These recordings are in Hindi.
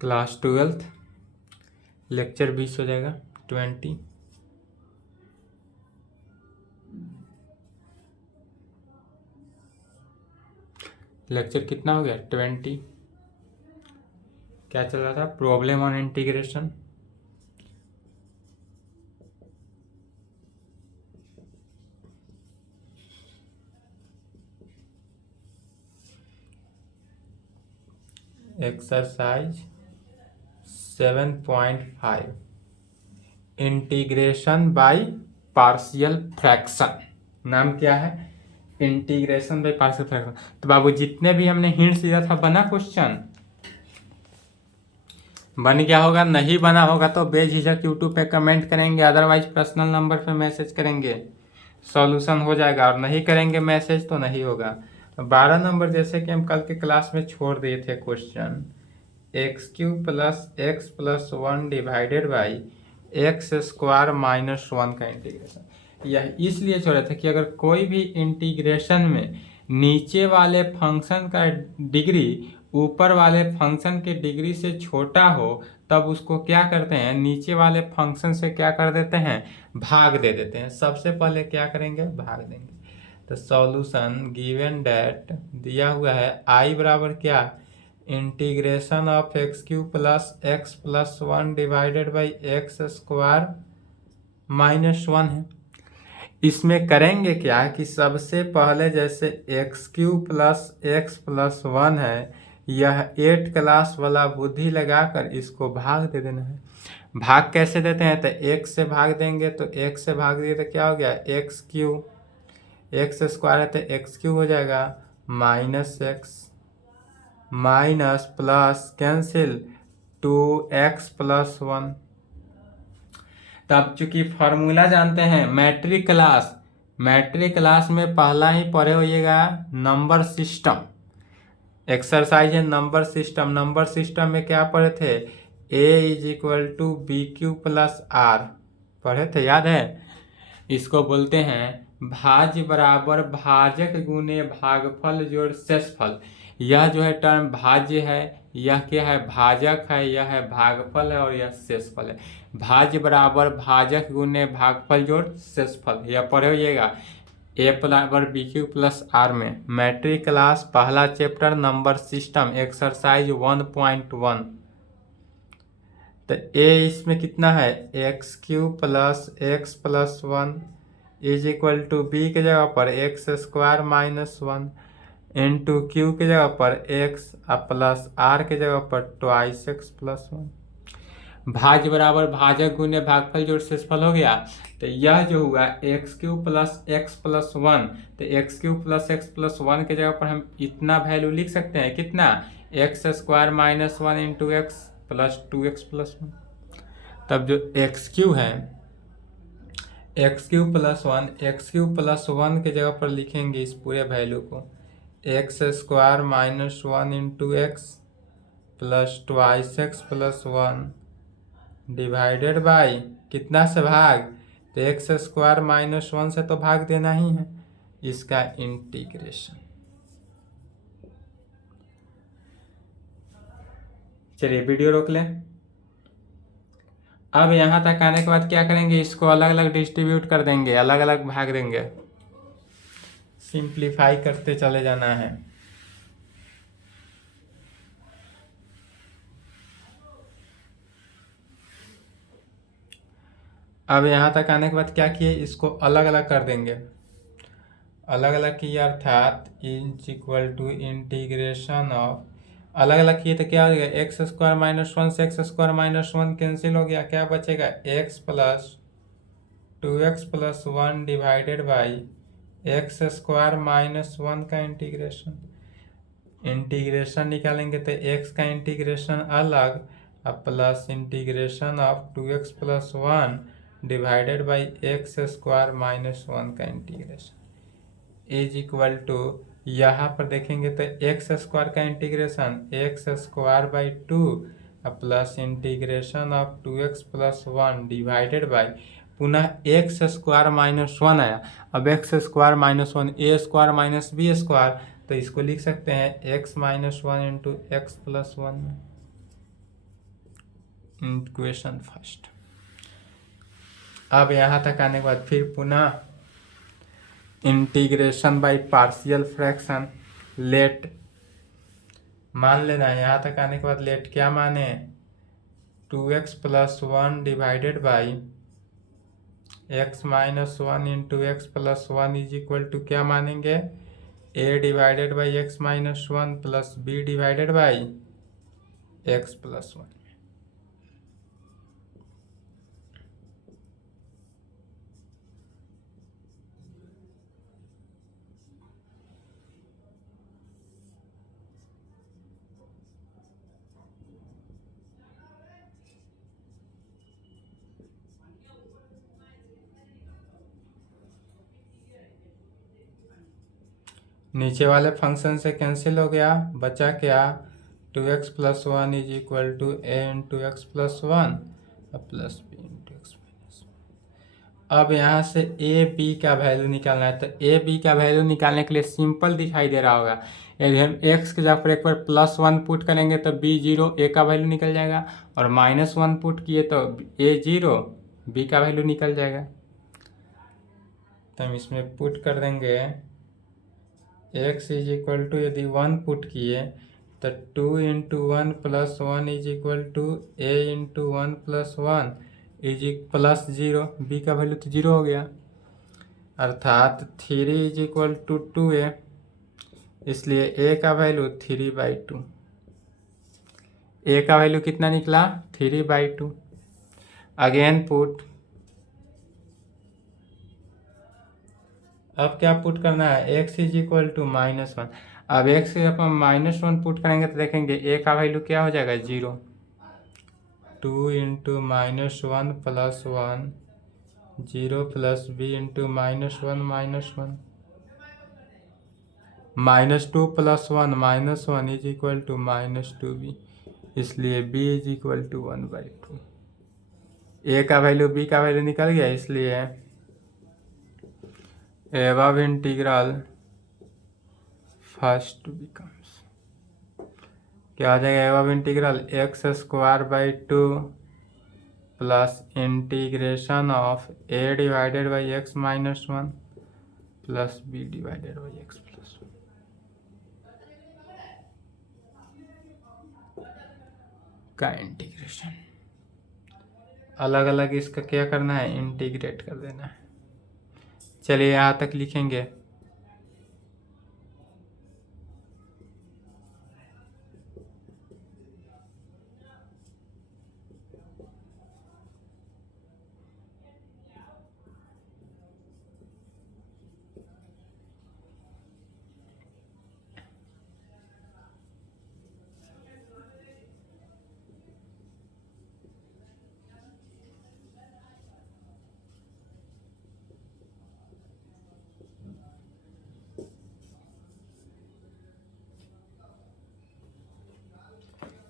क्लास 12th लेक्चर 20 हो जाएगा 20। लेक्चर कितना हो गया 20। क्या चल रहा था? Problem on integration. Exercise 7.5 integration by partial fraction. नाम क्या है? Integration by partial fraction. तो बाबू जितने भी हमने हिंट्स दिया था बना क्वेश्चन? बन गया होगा। नहीं बना होगा तो बेझिझक यूट्यूब पे कमेंट करेंगे, अदरवाइज पर्सनल नंबर पे मैसेज करेंगे, सॉल्यूशन हो जाएगा। और नहीं करेंगे मैसेज तो नहीं होगा। 12 नंबर जैसे कि हम कल के क्लास में छोड़ दिए थे question, x³ + x+1 divided by x² - 1 का इंटीग्रेशन। यह इसलिए छोड़े थे कि अगर कोई भी इंटीग्रेशन में नीचे वाले फंक्शन का डिग्री ऊपर वाले फंक्शन के डिग्री से छोटा हो तब उसको क्या करते हैं, नीचे वाले फंक्शन से क्या कर देते हैं, भाग दे देते हैं। सबसे पहले क्या करेंगे, भाग देंगे। तो सॉल्यूशन गिवन डेट दिया हुआ है i बराबर क्या, integration of x³ + x+1 divided by x² - 1 है। इसमें करेंगे क्या कि सबसे पहले जैसे x³ + x+1 है, यह 8 क्लास वाला बुद्धि लगाकर इसको भाग दे देना है। भाग कैसे देते हैं? तो x से भाग देंगे, तो x से भाग दिए तो क्या हो गया, x³ x² है तो x³ हो जाएगा, -x minus plus cancel 2x+1। तब चूंकि फॉर्मूला जानते हैं, मैट्रिक क्लास में पहला ही पढ़े होइएगा नंबर सिस्टम। एक्सरसाइज है नंबर सिस्टम में क्या पढ़े थे, a = bq + r पढ़े थे, याद है? इसको बोलते हैं भाज्य बराबर भाजक गुने भागफल जोड़ शेषफल। यह जो है टर्म भाज्य है, यह क्या है, भाजक है, यह है भागफल है और यह शेषफल है। भाज्य बराबर भाजक गुने भागफल जोड़ शेषफल, यह पढ़े होइएगा a बराबर bq + r में। मैट्रिक क्लास पहला चैप्टर नंबर सिस्टम एक्सरसाइज 1.1। तो a इसमें कितना है, x³ + x+1 = b के जगह पर x² - 1 इंटू q के जगह पर x प्लस r के जगह पर 2x+1। भाज्य बराबर भाजक गुने भागफल जोड़ शेषफल हो गया। तो यह जो हुआ x³ + x+1, तो x³ + x+1 के जगह पर हम इतना वैल्यू लिख सकते हैं, कितना, x² - 1 into x plus 2x+1। तब जो x³ है, x³ + 1, x³ + 1 के जगह पर लिखेंगे इस पूरे वैल्यू को, x² - 1 into x plus 2x+1 divided by कितना से भाग, तो x² - 1 से तो भाग देना ही है, इसका इंटीग्रेशन। चलिए वीडियो रोक लें। अब यहाँ तक आने के बाद क्या करेंगे, इसको अलग अलग डिस्ट्रीब्यूट कर देंगे, अलग अलग भाग देंगे, सिंप्लीफाई करते चले जाना है। अब यहाँ तक आने के बाद क्या किए, इसको अलग अलग कर देंगे। अलग अलग किए अर्थात = इंटीग्रेशन ऑफ, अलग अलग किए तो क्या हो गया, x² - 1 से x² - 1 कैंसिल हो गया, क्या बचेगा, x + 2x+1 divided by x² - 1 का इंटीग्रेशन निकालेंगे तो x का इंटीग्रेशन अलग plus integration of 2x+1 divided by x² - 1 का इंटीग्रेशन = यहाँ पर देखेंगे तो x² का integration x²/2 plus integration of 2x+1 divided by पुनः x² - 1 आया। अब x² - 1 a² - b², तो इसको लिख सकते हैं x - 1 इंटू x+1 में। Equation first. अब यहाँ तक आने के बाद फिर पुनः integration by partial fraction let मान लेना है। यहाँ तक आने के बाद लेट क्या माने, 2x + 1 divided by x - 1 into x plus 1 is equal to क्या मानेंगे, a divided by x - 1 plus b divided by x plus 1। नीचे वाले फंक्शन से कैंसिल हो गया, बचा क्या, 2x + 1 is equal to a into x plus 1 plus b into x minus 1। अब यहाँ से a b का वैल्यू निकालना है, तो a b का वैल्यू निकालने के लिए सिंपल दिखाई दे रहा होगा। यदि हम x के जगह पर एक बार +1 पुट करेंगे तो b 0, a का वैल्यू निकल जाएगा, और -1 पुट किए तो a 0, b का वैल्यू निकल जाएगा। तो हम इसमें पुट कर देंगे x इज इक्वल टू, यदि 1 पुट किए तो 2 into 1 plus 1 is equal to a into 1 plus 1 is plus 0, b का वैल्यू तो 0 हो गया, अर्थात 3 इज इक्वल टू 2a, इसलिए a का वैल्यू 3/2। a का वैल्यू कितना निकला, 3/2। अगेन पुट, अब क्या पुट करना है, x इज इक्वल टू -1। अब x से अपन -1 पुट करेंगे तो देखेंगे a का वैल्यू क्या हो जाएगा, 0। 2 into -1 plus 1 0 plus b into -1 -1 -2 plus 1 -1 is equal to -2b, इसलिए b is equal to 1/2। a का वैल्यू b का वैल्यू निकल गया, इसलिए above इंटीग्रल फर्स्ट बिकम्स क्या हो जाएगा, above integral x² 2 plus integration of a divided by x - 1 plus b divided by x plus 1 का इंटीग्रेशन। अलग अलग इसका क्या करना है, इंटीग्रेट कर देना है। चलिए यहाँ तक लिखेंगे,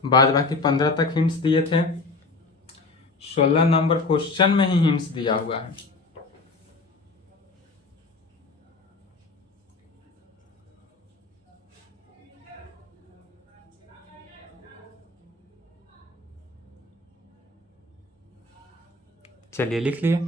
बाद बाकी 15 तक हिंट्स दिए थे, 16 नंबर क्वेश्चन में ही हिंट्स दिया हुआ है। चलिए लिख लिए,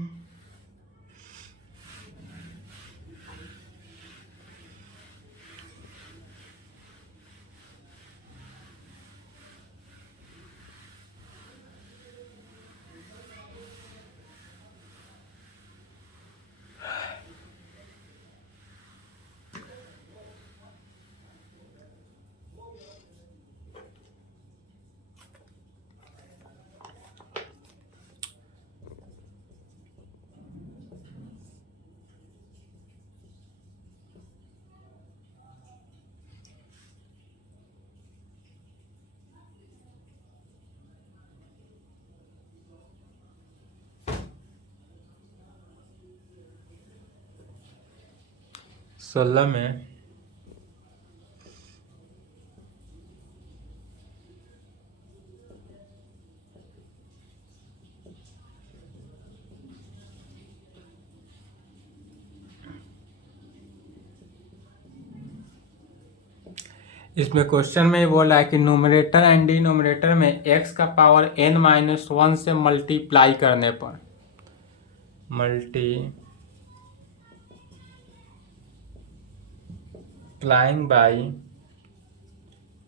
सोलह में इसमें क्वेश्चन में ये बोल रहा है कि न्यूमरेटर एंड डिनोमिनेटर में x का पावर n-1 से मल्टीप्लाई करने पर multiplying by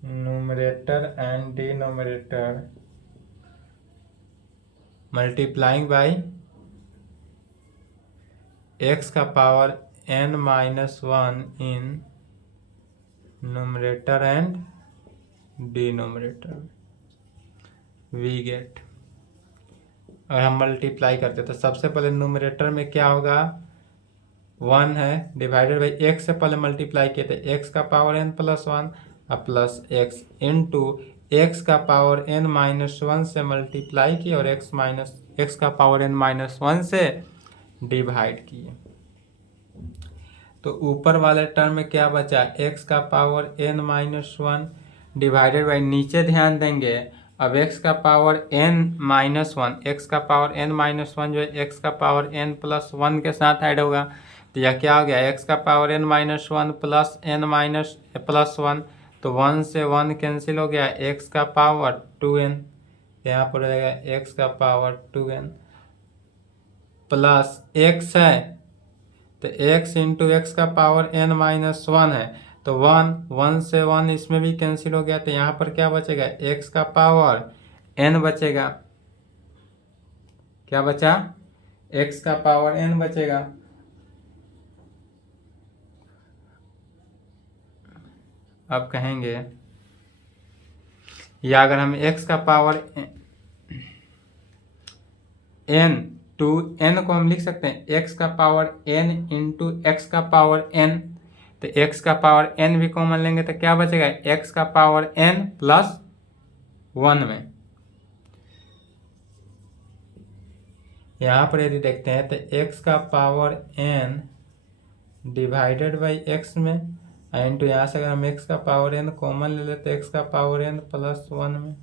numerator and denominator multiplying by x का power n-1 in numerator and denominator we get. और हम मल्टीप्लाई करते तो सबसे पहले न्यूमरेटर में क्या होगा 1 है डिवाइडेड बाई x से पहले मल्टीप्लाई किए थे x का power n+1 plus x into x का पावर n-1 से मल्टीप्लाई किए और x का पावर n-1 से डिवाइड किए। तो ऊपर वाले टर्म में क्या बचा x का पावर n-1 डिवाइडेड बाई नीचे ध्यान देंगे अब x का पावर n-1 x का पावर n-1 जो है x का पावर n+1 के साथ ऐड होगा तो यह क्या हो गया x का पावर n-1 प्लस n-1 तो 1 से 1 कैंसिल हो गया x का पावर 2n यहाँ पर रहेगा x का पावर 2n प्लस x है तो x इंटू एक्स का पावर n-1 है तो 1 से 1 इसमें भी कैंसिल हो गया तो यहाँ पर क्या बचेगा x का पावर n बचेगा। क्या बचा x का पावर n बचेगा। अब कहेंगे या अगर हम x का पावर n टू n को हम लिख सकते हैं x का पावर n इंटू एक्स का पावर n तो x का पावर n भी कॉमन लेंगे तो क्या बचेगा x का पावर n प्लस 1 में। यहाँ पर यदि देखते हैं तो x का power n divided by x में इंटू यहाँ से अगर हम x का पावर n कॉमन ले लेते x का पावर n प्लस 1 में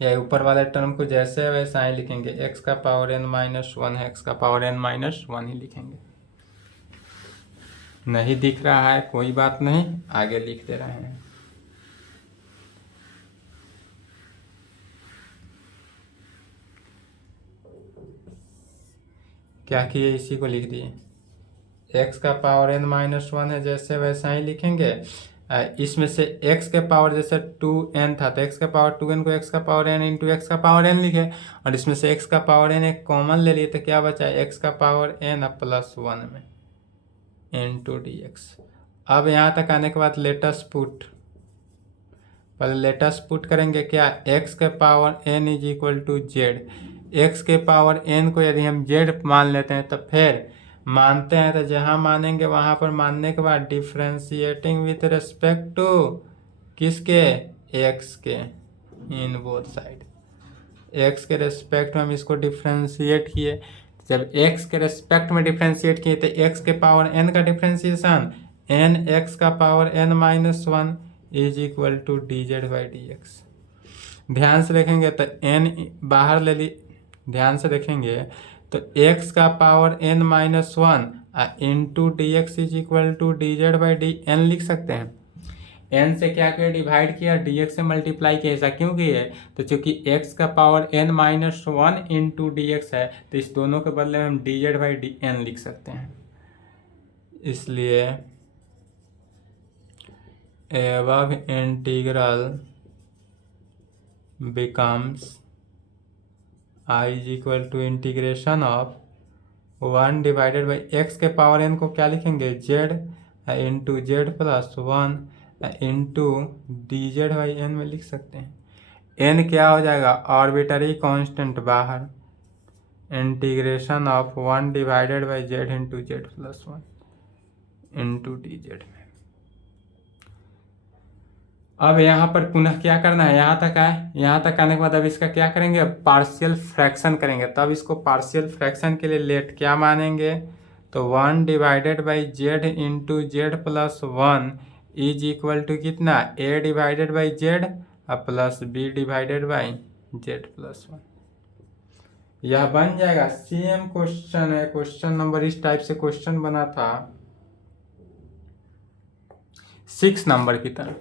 या ऊपर वाले टर्म को जैसे वैसा ही लिखेंगे x का पावर n-1 है x का पावर n-1 ही लिखेंगे। नहीं दिख रहा है कोई बात नहीं आगे लिख दे रहे हैं। क्या किए इसी को लिख दिए x का पावर n-1 है जैसे वैसा ही लिखेंगे। इसमें से x के पावर जैसे 2n था तो x का पावर 2n को x का पावर n इंटू एक्स का पावर n लिखे और इसमें से x का पावर n एक कॉमन ले लिए तो क्या बचा x का पावर n प्लस 1 में इंटू dx। अब यहाँ तक आने के बाद लेटस पुट पहले लेटस पुट करेंगे क्या x के power n is equal to z x के पावर n को यदि हम z मान लेते हैं तो फिर मानते हैं तो जहां मानेंगे वहां पर मानने के बाद डिफ्रेंशिएटिंग विथ रेस्पेक्ट टू किसके x के इन बोथ साइड x के रेस्पेक्ट में हम इसको डिफ्रेंशिएट किए जब x के रेस्पेक्ट में डिफ्रेंशिएट किए तो x के पावर n का डिफ्रेंशिएशन n x का power n-1 is equal to dz by dx। ध्यान से देखेंगे तो n बाहर ले ली ध्यान से देखेंगे तो x का power n-1 into d x is equal to dz by dn लिख सकते हैं। n से क्या किया डिवाइड किया dx से मल्टीप्लाई किया ऐसा क्यों किया तो चूंकि x का पावर n-1 इंटू dx है तो इस दोनों के बदले में हम dz बाई dn लिख सकते हैं। इसलिए above integral becomes I is equal to integration of 1 divided by x के पावर n को क्या लिखेंगे z into z plus 1 into d z by n में लिख सकते हैं। n क्या हो जाएगा आर्बिटरी कांस्टेंट बाहर integration of 1 divided by z into z plus 1 into d z में। अब यहाँ पर पुनः क्या करना है यहाँ तक आए यहाँ तक आने के बाद अब इसका क्या करेंगे पार्शियल फ्रैक्शन करेंगे तब इसको पार्शियल फ्रैक्शन के लिए लेट क्या मानेंगे तो 1 divided by z into z plus 1 is equal to कितना a divided by z plus b divided by z plus 1। यह बन जाएगा सेम क्वेश्चन है क्वेश्चन नंबर इस टाइप से क्वेश्चन बना था 6 नंबर की तरफ,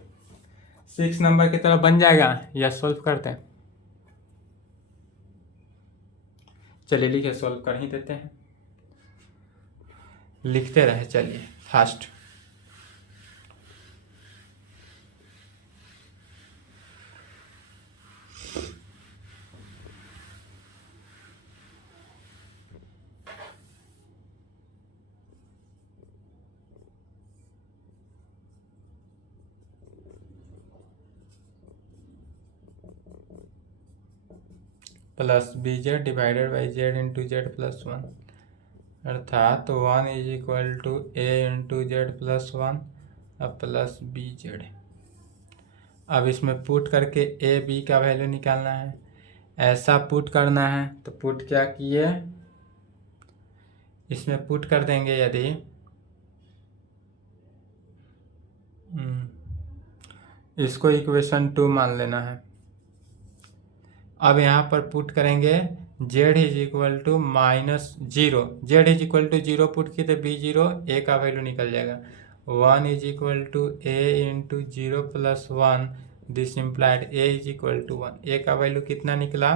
6 नंबर की तरफ बन जाएगा या सोल्व करते हैं? चलिए लिखिए, सोल्व कर ही देते हैं, लिखते रहे। चलिए fast. Plus b z divided by z into z plus one, अर्थात 1 is equal to a into z plus one अब प्लस बी जेड। अब इसमें पुट करके ए बी का वैल्यू निकालना है। ऐसा पुट करना है तो पुट क्या किए, इसमें पुट कर देंगे यदि इसको इक्वेशन 2 मान लेना है। अब यहाँ पर पुट करेंगे z is equal to -0, z is equal to 0 put किए तो b0 a का वैल्यू निकल जाएगा। 1 is equal to a into 0 plus 1, this implied a is equal to 1, a का वैल्यू कितना निकला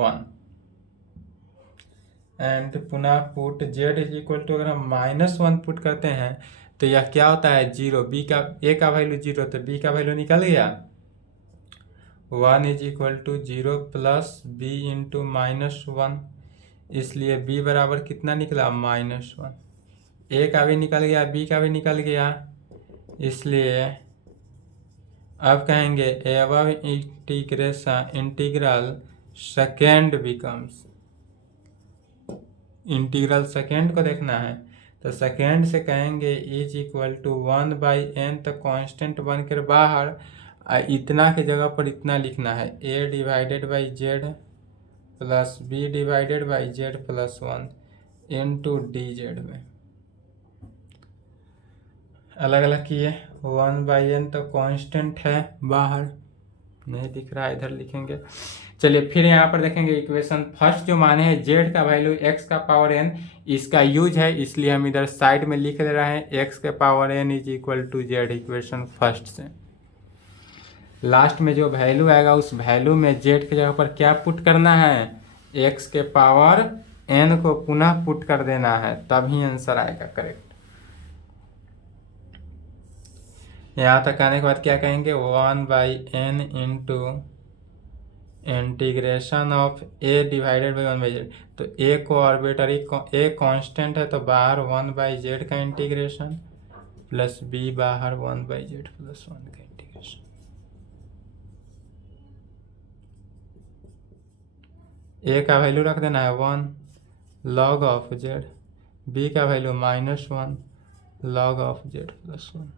1। एंड पुनः put z is equal to, अगर हम -1 पुट करते हैं तो यह क्या होता है 0, b का a का वैल्यू 0 तो b का वैल्यू निकल गया 1 is equal to 0 plus b into -1, इसलिए b बराबर कितना निकला -1। a का भी निकल गया, b का भी निकल गया, इसलिए अब कहेंगे एवं integration integral second becomes, integral second को देखना है तो सेकेंड से कहेंगे इज इक्वल टू 1/n, तो कांस्टेंट बन कर बाहर, इतना के जगह पर इतना लिखना है a divided by z plus b divided by z plus 1 into d z में अलग अलग किए। 1/n तो कांस्टेंट है, बाहर नहीं दिख रहा है, इधर लिखेंगे। चलिए फिर यहाँ पर देखेंगे इक्वेशन फर्स्ट जो माने हैं z का वैल्यू x का पावर n, इसका यूज है इसलिए हम इधर साइड में लिख ले रहे हैं x के power n is equal to z, equation first से। लास्ट में जो वैल्यू आएगा उस वैल्यू में z की जगह पर क्या पुट करना है, x के पावर n को पुनः पुट कर देना है, तभी आंसर आएगा करेक्ट। यहाँ तक आने के बाद क्या कहेंगे 1/n into integration of a divided by 1/z, तो a को आर्बिट्ररी a कांस्टेंट है तो बाहर 1/z का इंटीग्रेशन प्लस b बाहर 1/z प्लस 1 का इंटीग्रेशन। a का वैल्यू रख देना है 1 log ऑफ z, b का value -1 log of z plus 1।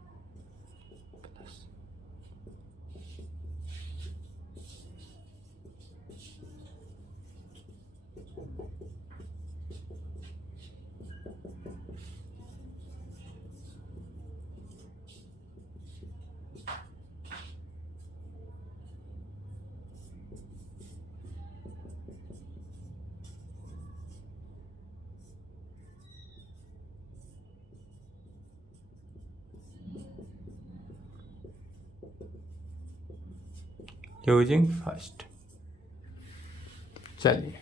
Using first. चलिए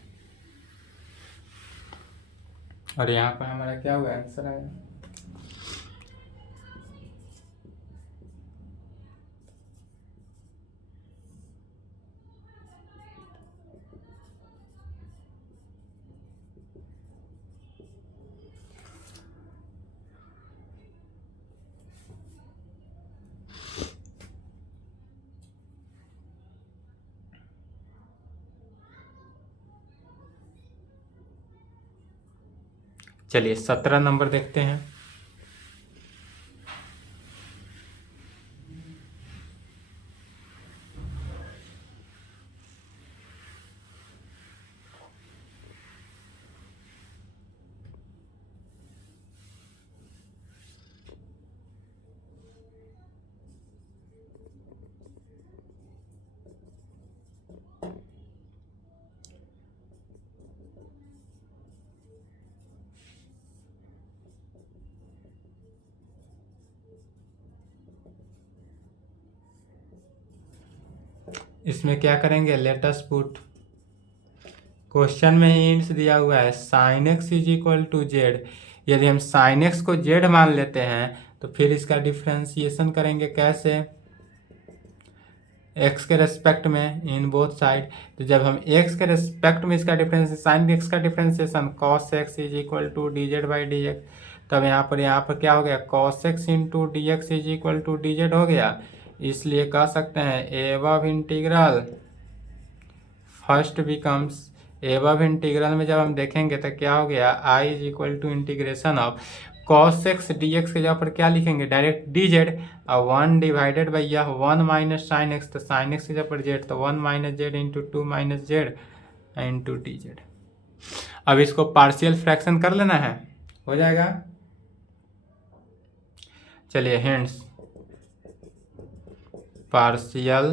और यहाँ पर हमारा क्या हुआ आंसर आया, चलिए 17 नंबर देखते हैं। इसमें क्या करेंगे, लेट अस पुट, क्वेश्चन में ही इंट्स दिया हुआ है sine x is equal to z. यदि हम साइन एक्स को जेड मान लेते हैं तो फिर इसका डिफ्रेंसिएशन करेंगे कैसे, एक्स के रेस्पेक्ट में इन बोथ साइड। तो जब हम एक्स के रेस्पेक्ट में इसका डिफरेंस साइन एक्स का differentiation cos x is equal to d z by d x, तब यहाँ पर क्या हो गया, cos x into d x is equal to d z हो गया। इसलिए कह सकते हैं above integral first becomes, above integral में जब हम देखेंगे तो क्या हो गया, I is equal to integration of cos x d x के जगह पर क्या लिखेंगे, डायरेक्ट डी जेड, और 1 डिवाइडेड बाई यह 1 माइनस साइन एक्स, तो साइन एक्स के जगह पर जेड, तो 1 minus Z into 2 minus Z into d Z. अब इसको पार्शियल फ्रैक्शन कर लेना है, हो जाएगा। चलिए हिंट्स, पार्शियल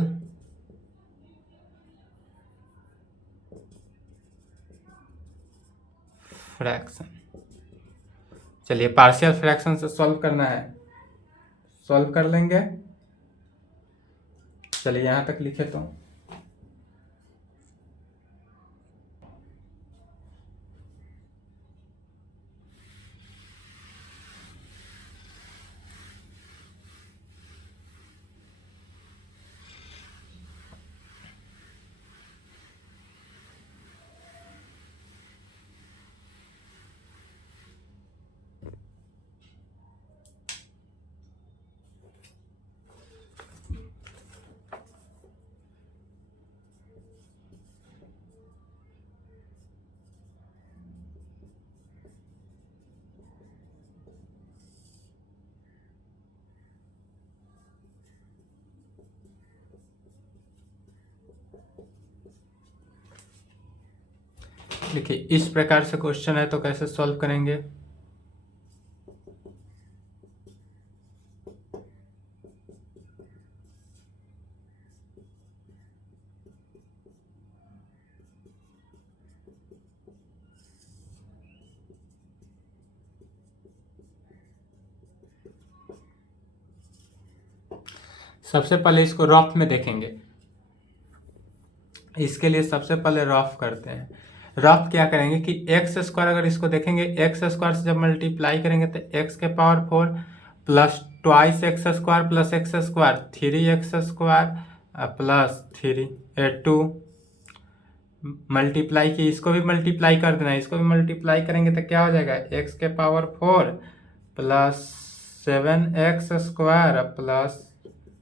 फ्रैक्शन, चलिए पार्शियल फ्रैक्शन से सॉल्व करना है, सॉल्व कर लेंगे। चलिए यहाँ तक लिखे तो देखिए इस प्रकार से क्वेश्चन है तो कैसे सॉल्व करेंगे। सबसे पहले इसको रफ में देखेंगे, इसके लिए सबसे पहले रफ करते हैं। रफ क्या करेंगे कि एक्स स्क्वायर, अगर इसको देखेंगे एक्स स्क्वायर से जब मल्टीप्लाई करेंगे तो एक्स के power 4 plus twice x square plus x square 3x square plus 2 multiply की, इसको भी मल्टीप्लाई कर देना, इसको भी मल्टीप्लाई करेंगे तो क्या हो जाएगा, एक्स के power 4 plus 7x square plus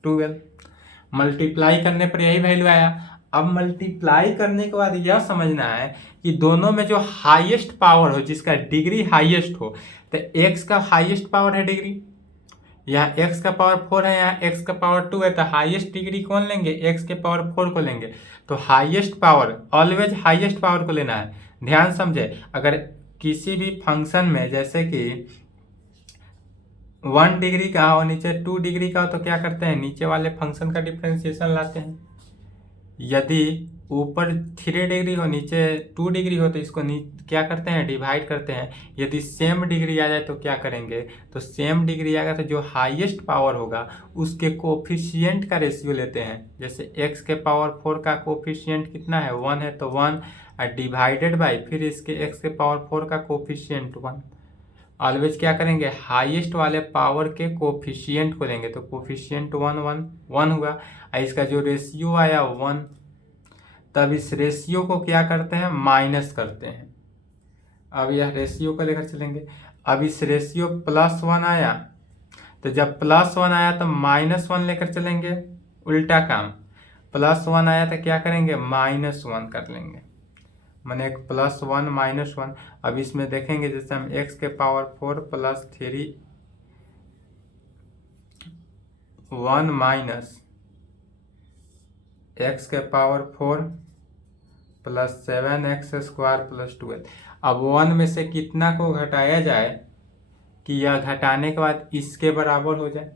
12। Multiply करने पर यही वैल्यू आया। अब मल्टीप्लाई करने के बाद यह समझना है कि दोनों में जो हाईएस्ट पावर हो, जिसका डिग्री हाईएस्ट हो, तो x का हाईएस्ट पावर है डिग्री, यहाँ x का पावर 4 है, यहाँ x का पावर 2 है, तो हाईएस्ट डिग्री कौन लेंगे, x के पावर 4 को लेंगे। तो highest power, always highest power को लेना है। ध्यान समझे, अगर किसी भी फंक्शन में जैसे कि 1 डिग्री का हो, नीचे 2 डिग्री का हो, तो क्या करते हैं, नीचे वाले फंक्शन का डिफ्रेंसिएशन लाते हैं। यदि ऊपर 3 डिग्री हो, नीचे 2 डिग्री हो, तो इसको क्या करते हैं, डिवाइड करते हैं। यदि सेम डिग्री आ जाए तो क्या करेंगे, तो सेम डिग्री आएगा तो जो हाईएस्ट पावर होगा उसके कोफिशिएंट का रेशियो लेते हैं। जैसे x के पावर 4 का कोफिशिएंट कितना है, 1 है, तो 1 डिवाइडेड बाई फिर इसके x के पावर 4 का कोफिशिएंट 1। ऑलवेज क्या करेंगे, हाईएस्ट वाले पावर के कोफिशिएंट को लेंगे, तो कोफिशिएंट 1 हुआ, और इसका जो रेशियो आया 1, तब इस रेशियो को क्या करते हैं, माइनस करते हैं। अब यह रेशियो को लेकर चलेंगे। अब इस रेशियो +1 आया, तो जब +1 आया तो -1 लेकर चलेंगे, उल्टा काम। +1 आया तो क्या करेंगे, -1 कर लेंगे, मैंने एक +1 -1। अब इसमें देखेंगे जैसे हम x के पावर 4 प्लस 3 1 माइनस x के power 4 plus 7x square plus 12। अब 1 में से कितना को घटाया जाए कि यह घटाने के बाद इसके बराबर हो जाए।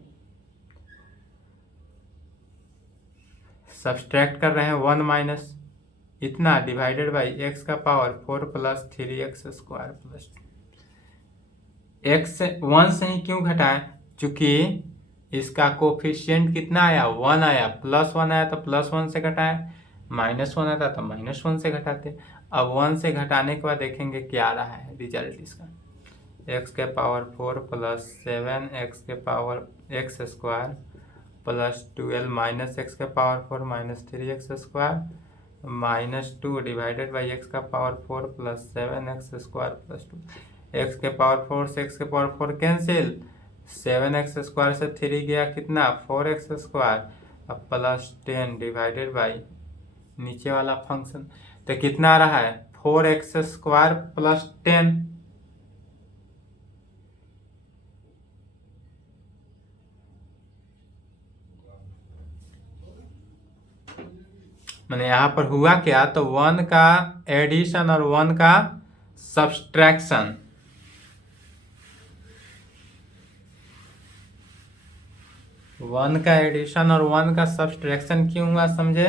सब्सट्रैक्ट कर रहे हैं, 1 माइनस इतना डिवाइडेड बाई x का power 4 plus 3x square plus 2। x से 1 से ही क्यों घटाएं, चूंकि इसका कोफिशिएंट कितना आया 1 आया, +1 आया तो +1 से घटाए, -1 आता तो -1 से घटाते। अब 1 से घटाने के बाद देखेंगे क्या आ रहा है रिजल्ट इसका, x के पावर 4 + 7 x के पावर x स्क्वायर + 12 -x के power 4 -3x square -2 divided by x का पावर 4 + 7x स्क्वायर + 2, x के पावर 4 से x के पावर 4 कैंसिल, 7x स्क्वायर से 3 गया कितना 4x स्क्वायर, अब +10 डिवाइडेड बाई नीचे वाला फंक्शन, तो कितना आ रहा है 4x स्क्वायर + 10। मैंने यहाँ पर हुआ क्या, तो 1 का एडिशन और 1 का सब्सट्रैक्शन, वन का एडिशन और 1 का सब्सट्रैक्शन क्यों हुआ समझे,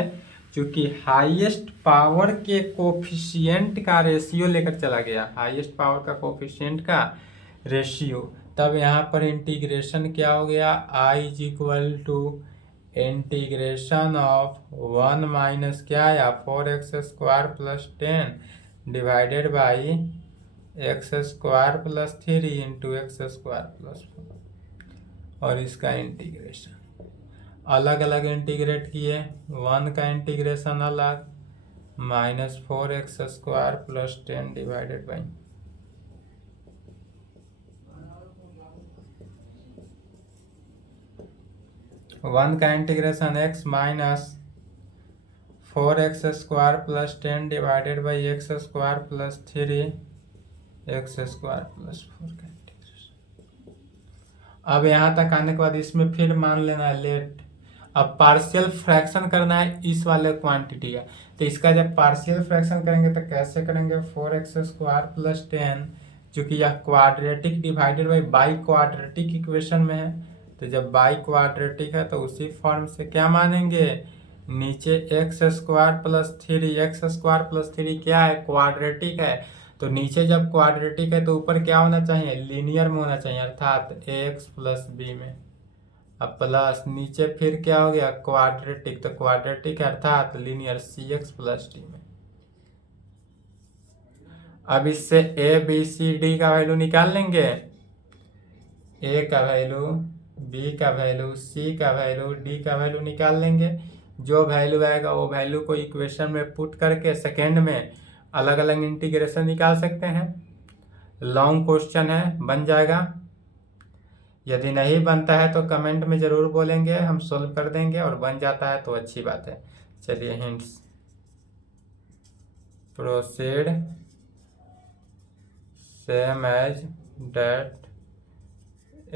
क्योंकि हाईएस्ट पावर के कोफिशिएंट का रेशियो लेकर चला गया, हाईएस्ट पावर का कोफिशिएंट का रेशियो, तब यहाँ पर इंटीग्रेशन क्या हो गया, I = इंटीग्रेशन ऑफ 1 माइनस क्या आया 4x square + 10 divided by x square + 3 into x square + 4, और इसका इंटीग्रेशन अलग अलग इंटीग्रेट किए, 1 का इंटीग्रेशन अलग -4x स्क्वायर + 10 डिवाइडेड बाई 1 का integration x -4x square + 10 divided by x square + 3x square + 4 का इंटीग्रेशन। अब यहाँ तक आने के बाद इसमें फिर मान लेना है लेट, अब पार्शियल फ्रैक्शन करना है इस वाले क्वांटिटी का, तो इसका जब पार्शियल फ्रैक्शन करेंगे तो कैसे करेंगे 4x स्क्वायर + 10, चूंकि यह quadratic divided by by quadratic equation में है, तो जब बाई क्वाड्रेटिक है तो उसी फॉर्म से क्या मानेंगे, नीचे x स्क्वायर + 3x स्क्वायर + 3 क्या है क्वाड्रेटिक है, तो नीचे जब क्वाड्रेटिक है तो ऊपर क्या होना चाहिए लीनियर में होना चाहिए, अर्थात ax + b में, अब प्लस नीचे फिर क्या हो गया क्वाड्रेटिक, तो क्वाड्रेटिक अर्थात लीनियर cx + d में। अब इससे a b c d का वैल्यू निकाल लेंगे, a का वैल्यू, b का वैल्यू, c का वैल्यू, d का वैल्यू निकाल लेंगे, जो वैल्यू आएगा वो वैल्यू को इक्वेशन में पुट करके सेकेंड में अलग अलग इंटीग्रेशन निकाल सकते हैं, लॉन्ग क्वेश्चन है बन जाएगा, यदि नहीं बनता है तो कमेंट में ज़रूर बोलेंगे, हम सोल्व कर देंगे, और बन जाता है तो अच्छी बात है। चलिए hints, proceed same as that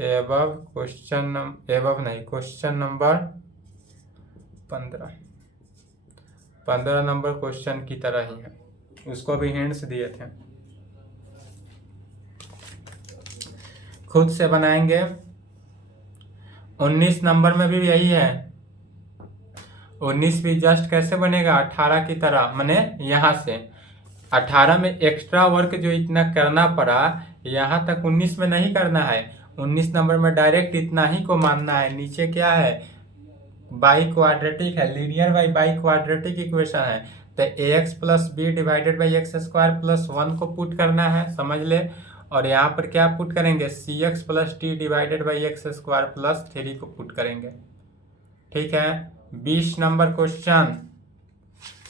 above question number 15 number question की तरह ही है, उसको भी हिंट्स दिए थे, खुद से बनाएंगे। 19 नंबर में भी यही है, 19 भी जस्ट कैसे बनेगा 18 की तरह, माने यहाँ से 18 में एक्स्ट्रा वर्क जो इतना करना पड़ा यहाँ तक 19 में नहीं करना है, 19 नंबर में डायरेक्ट इतना ही को मानना है, नीचे क्या है बाई क्वाड्रेटिक है, लीनियर बाई क्वाड्रेटिक इक्वेशन है, तो ax + b divided by x square + 1 को पुट करना है, समझ ले, और यहाँ पर क्या पुट करेंगे cx + d divided by x square + 3 को पुट करेंगे, ठीक है। 20 नंबर क्वेश्चन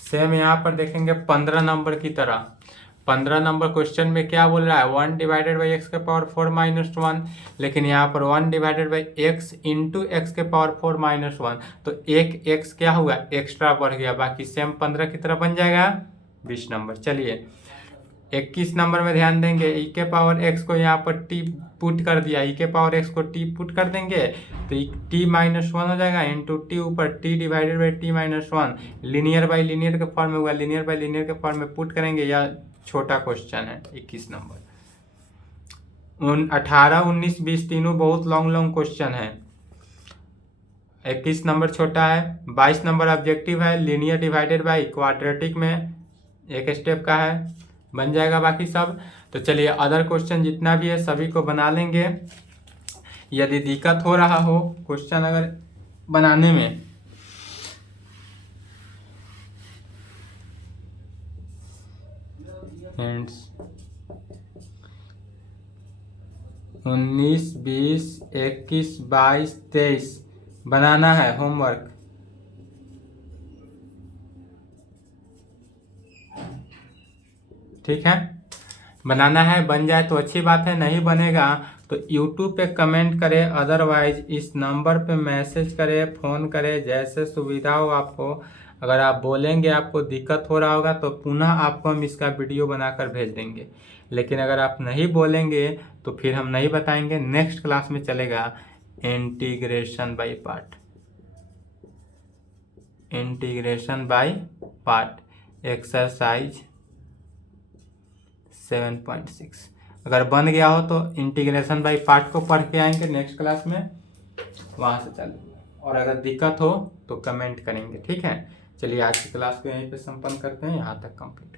सेम यहाँ पर देखेंगे 15 नंबर की तरह, 15 नंबर क्वेश्चन में क्या बोल रहा है 1 डिवाइडेड बाई x के पावर 4 - 1, लेकिन यहाँ पर 1 divided by x into x के पावर 4 - 1, तो एक x क्या हुआ एक्स्ट्रा बढ़ गया, बाकी सेम 15 की तरह बन जाएगा 20 नंबर। चलिए 21 नंबर में ध्यान देंगे, e के पावर x को यहाँ पर t पुट कर दिया, e के पावर x को t पुट कर देंगे तो t - 1 हो जाएगा, इंटू t ऊपर t divided by t - 1, linear by linear के फॉर्म में हुआ, लीनियर बाई लीनियर के फॉर्म में पुट करेंगे, या छोटा क्वेश्चन है 21 नंबर। 18, 19, 20 तीनों बहुत लॉन्ग क्वेश्चन है, 21 नंबर छोटा है, 22 नंबर ऑब्जेक्टिव है, लीनियर डिवाइडेड बाई क्वाड्रेटिक में एक स्टेप का है, बन जाएगा बाकी सब। तो चलिए अदर क्वेश्चन जितना भी है सभी को बना लेंगे, यदि दिक्कत हो रहा हो क्वेश्चन अगर बनाने में फ्रेंड्स 19, 20, 21, 22, 23 बनाना है होमवर्क। ठीक है, बनाना है, बन जाए तो अच्छी बात है, नहीं बनेगा तो YouTube पे कमेंट करें, अदरवाइज इस नंबर पे मैसेज करें, फ़ोन करें, जैसे सुविधा हो आपको। अगर आप बोलेंगे आपको दिक्कत हो रहा होगा तो पुनः आपको हम इसका वीडियो बनाकर भेज देंगे, लेकिन अगर आप नहीं बोलेंगे तो फिर हम नहीं बताएंगे। नेक्स्ट क्लास में चलेगा integration by part, integration by part exercise 7.6। अगर बन गया हो तो इंटीग्रेशन बाय पार्ट को पढ़ के आएंगे नेक्स्ट क्लास में, वहाँ से चलेंगे। और अगर दिक्कत हो तो कमेंट करेंगे। ठीक है, चलिए आज की क्लास को यहीं पे संपन्न करते हैं, यहाँ तक कंप्लीट।